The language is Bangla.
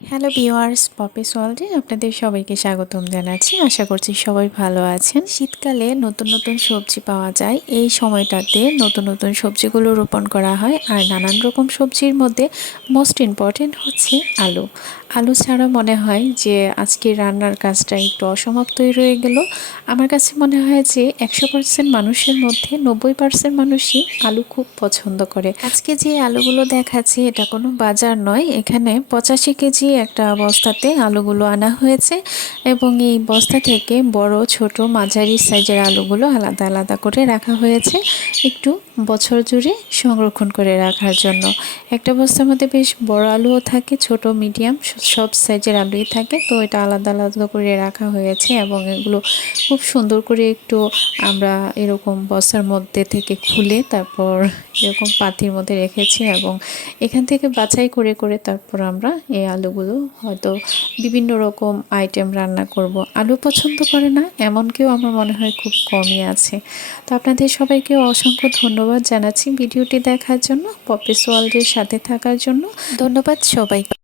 হ্যালো ভিওয়ার্স পপিস ওয়ার্ল্ডে আপনাদের সবাইকে স্বাগতম জানাচ্ছি। আশা করছি সবাই ভালো আছেন। শীতকালে নতুন নতুন সবজি পাওয়া যায়। এই সময়টাতে নতুন নতুন সবজিগুলো রোপণ করা হয় আর নানান রকম সবজির মধ্যে মোস্ট ইম্পর্টেন্ট হচ্ছে আলু। আলু ছাড়া মনে হয় যে আজকে রান্নার কাজটা একটু অসমাপ্তই রয়ে গেল। আমার কাছে মনে হয় যে একশো পার্সেন্ট মানুষের মধ্যে নব্বই পার্সেন্ট মানুষই আলু খুব পছন্দ করে। আজকে যে আলুগুলো দেখাচ্ছি, এটা কোনো বাজার নয়। এখানে পঁচাশি কেজি একটা বস্তাতে আলুগুলো আনা হয়েছে এবং এই বস্তা থেকে বড়, ছোট, মাঝারি সাইজের আলুগুলো আলাদা আলাদা করে রাখা হয়েছে একটু বছর জুড়ে সংরক্ষণ করে রাখার জন্য। একটা বস্তার মধ্যে বেশ বড় আলুও থাকে, ছোট, মিডিয়াম, সব সাইজের আলুই থাকে, তো এটা আলাদা আলাদা করে রাখা হয়েছে এবং এগুলো খুব সুন্দর করে একটু আমরা এরকম বস্তার মধ্যে থেকে খুলে তারপর এরকম পাতির মধ্যে রেখেছি এবং এখান থেকে বাছাই করে করে তারপর আমরা এই আলুগুলো হয়তো বিভিন্ন রকম আইটেম রান্না করব। আলু পছন্দ করে না, এমন কেউ আমার মনে হয় খুব কমই আছে। তো আপনাদের সবাইকে অসংখ্য ধন্যবাদ জানাচ্ছি ভিডিওটি দেখার জন্য, পপিস ওয়ার্ল্ডের সাথে থাকার জন্য। ধন্যবাদ সবাইকে।